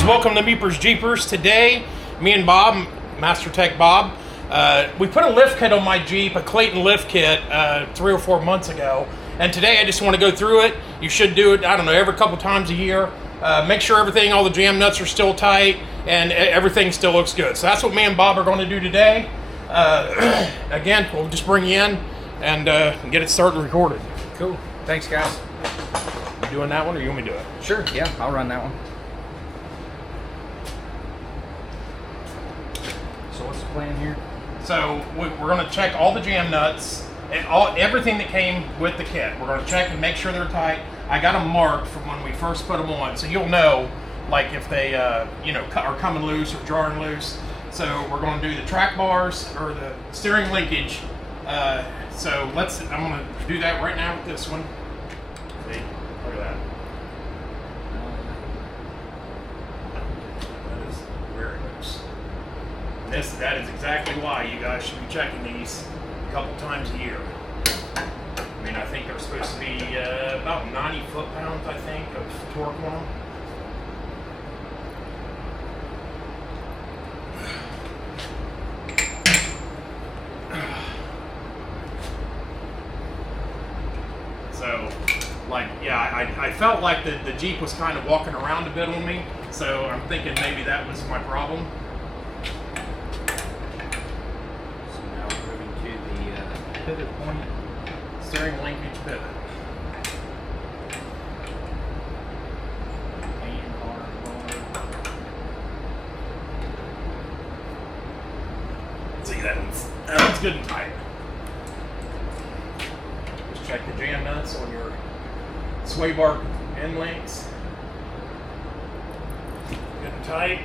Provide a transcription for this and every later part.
guys, welcome to Meepers Jeepers. Today, me and Bob, Master Tech Bob, we put a lift kit on my Jeep, a Clayton Lift kit, 3 or 4 months ago. And today I just want to go through it. You should do it, I don't know, every couple times a year. Make sure everything, all the jam nuts are still tight and everything still looks good. So that's what me and Bob are going to do today. Again, we'll just bring you in and get it started recorded. Cool. Thanks, guys. You doing that one or you want me to do it? Sure, yeah, I'll run that one. So what's the plan here? So we're going to check all the jam nuts and everything that came with the kit. We're going to check and make sure they're tight. I got them marked from when we first put them on, so you'll know like if they are coming loose or jarring loose. So we're going to do the track bars or the steering linkage. So I'm going to do that right now with this one. See, look at that. That is very loose. That is exactly why you guys should be checking these a couple times a year. I mean, I think they're supposed to be about 90 foot-pounds, I think, of torque on them. So, like, yeah, I felt like the Jeep was kind of walking around a bit on me, so I'm thinking maybe that was my problem. So now we're moving to the pivot point. Steering linkage pivot. And hard See, that's good and tight. Just check the jam nuts on your sway bar end links. Good and tight.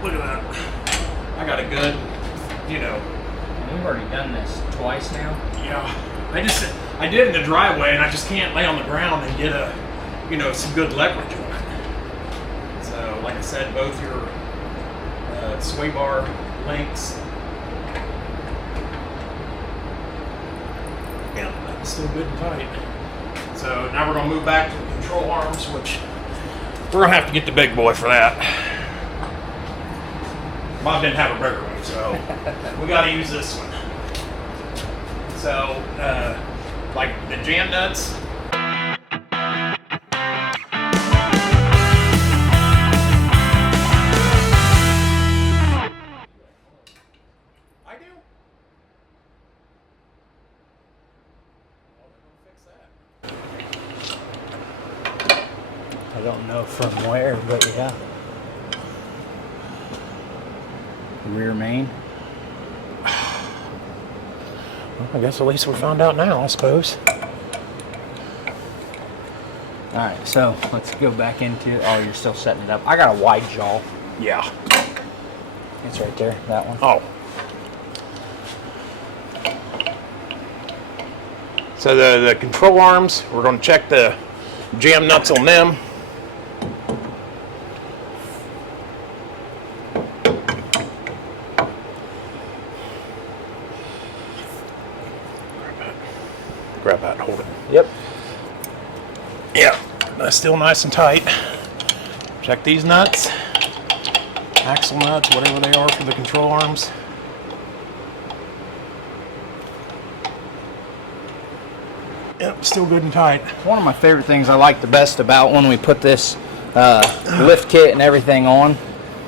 Look at that. I got a good, And we've already done this twice now. Yeah. I did it in the driveway and I just can't lay on the ground and get some good leverage on it. So, like I said, both your sway bar links. Yeah, that's still good and tight. So now we're gonna move back to the control arms, which we're gonna have to get the big boy for that. Bob didn't have a bigger one, so we got to use this one. So, like the jam nuts. I do. I don't know from where, but yeah. Rear main. Well, I guess at least we found out now, I suppose. Alright, so let's go back into. Oh, you're still setting it up. I got a wide jaw. Yeah. It's right there, that one. Oh. So the control arms, we're going to check the jam nuts on them. Grab that, hold it. Yep. Yeah, that's still nice and tight. Check these nuts, axle nuts, whatever they are for the control arms. Yep, still good and tight. One of my favorite things I like the best about when we put this lift kit and everything on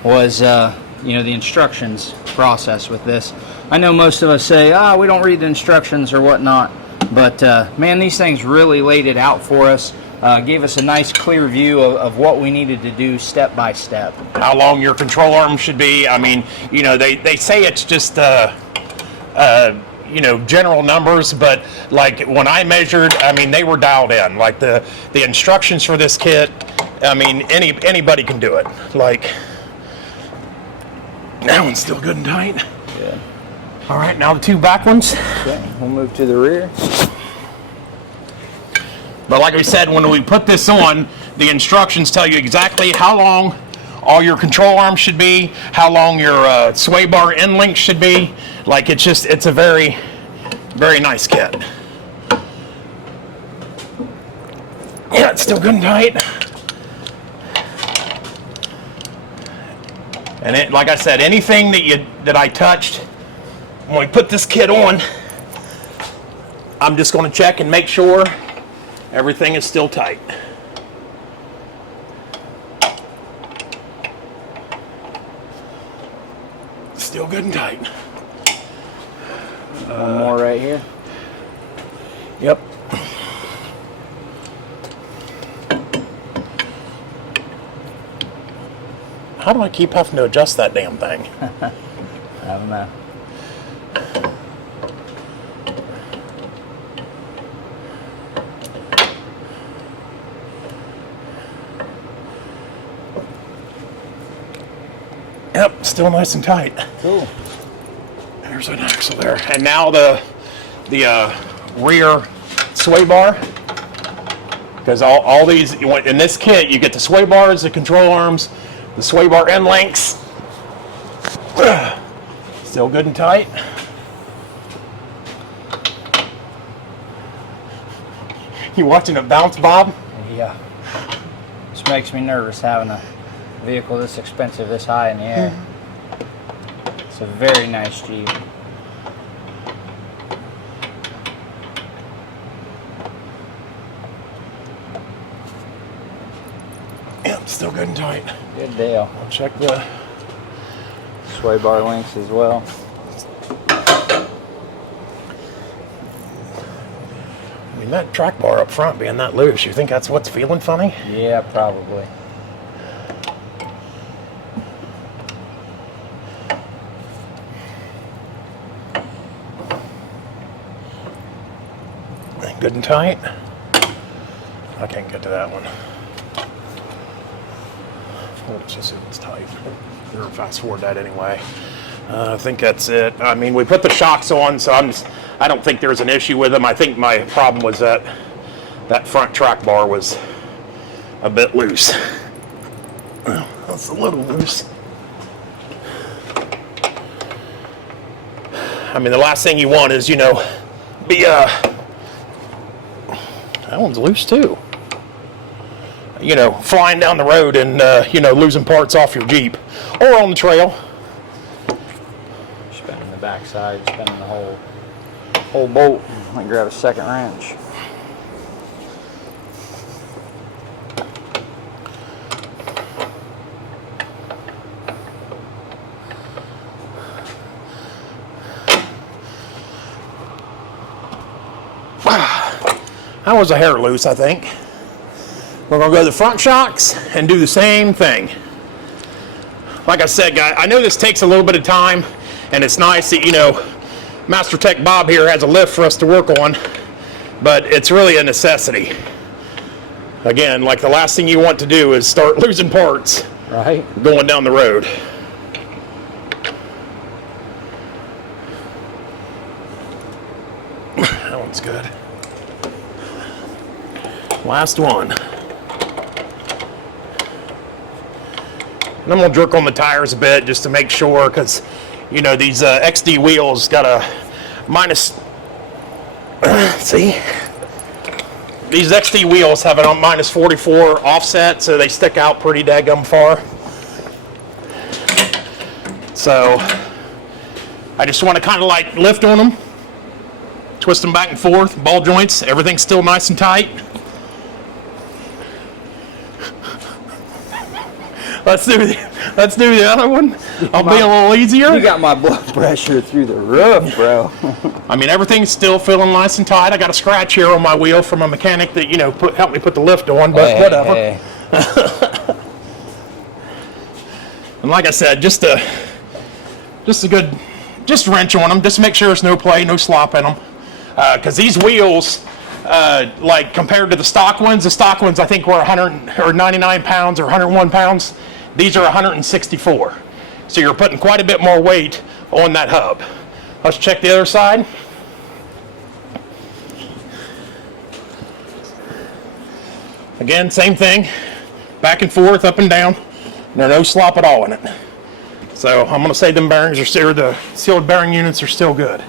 was the instructions process with this. I know most of us say, we don't read the instructions or whatnot. But man, these things really laid it out for us, gave us a nice clear view of what we needed to do step by step. How long your control arm should be. I mean, they say it's just general numbers, but like when I measured, I mean, they were dialed in. Like the instructions for this kit, I mean, anybody can do it. Like that one's still good and tight. Yeah. All right, now the two back ones. Okay, we'll move to the rear. But like we said, when we put this on, the instructions tell you exactly how long all your control arms should be, how long your sway bar end link should be. Like it's a very, very nice kit. Yeah, it's still good and tight. And it, like I said, anything that I touched when we put this kit on, I'm just going to check and make sure everything is still tight. Still good and tight. One more right here. Yep. How do I keep having to adjust that damn thing? I don't know. Yep, still nice and tight. Cool. There's an axle there. And now the rear sway bar. Because all these, in this kit, you get the sway bars, the control arms, the sway bar end links. Still good and tight. You watching it bounce, Bob? Yeah. This makes me nervous having a vehicle this expensive this high in the air. It's a very nice Jeep. Yep, still good and tight. Good deal. I'll check the Sway bar links as well. I mean, that track bar up front being that loose, you think that's what's feeling funny? Yeah, probably. Good and tight. I can't get to that one. Let's just see if it's tight. We're gonna fast forward that anyway. I think that's it. I mean, we put the shocks on, so I don't think there's an issue with them. I think my problem was that front track bar was a bit loose. Well, that's a little loose. I mean, the last thing you want is, be that one's loose too. Flying down the road and, losing parts off your Jeep or on the trail. Spinning the backside, spinning the whole bolt. Might grab a second wrench. That was a hair loose, I think. We're gonna go to the front shocks and do the same thing. Like I said, guys, I know this takes a little bit of time, and it's nice that, Master Tech Bob here has a lift for us to work on, but it's really a necessity. Again, like the last thing you want to do is start losing parts Right. going down the road. That one's good. Last one. And I'm going to jerk on the tires a bit just to make sure, because, these XD wheels got a minus... see? These XD wheels have a minus 44 offset, so they stick out pretty daggum far. So, I just want to kind of like lift on them, twist them back and forth, ball joints, everything's still nice and tight. Let's do the other one. I'll be a little easier. You got my blood pressure through the roof, bro. I mean, everything's still feeling nice and tight. I got a scratch here on my wheel from a mechanic that, helped me put the lift on, but whatever. Hey. And like I said, just a good wrench on them, just to make sure there's no play, no slop in them. Because these wheels, like compared to the stock ones I think were 100 or 99 pounds or 101 pounds. These are 164. So you're putting quite a bit more weight on that hub. Let's check the other side. Again, same thing. Back and forth, up and down. There's no slop at all in it. So I'm going to say them bearings are still, the sealed bearing units are still good.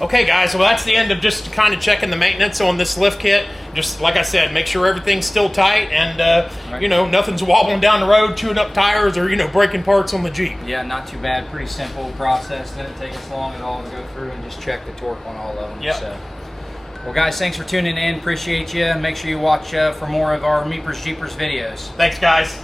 Okay guys, well that's the end of just kind of checking the maintenance on this lift kit. just like I said, make sure everything's still tight and Right. you know, nothing's wobbling down the road, chewing up tires, or you know, breaking parts on the Jeep. Yeah, not too bad. Pretty simple process. Didn't take us long at all to go through and just check the torque on all of them. Yep. So. Well, guys, thanks for tuning in. Appreciate you. Make sure you watch for more of our Meepers Jeepers videos. Thanks, guys.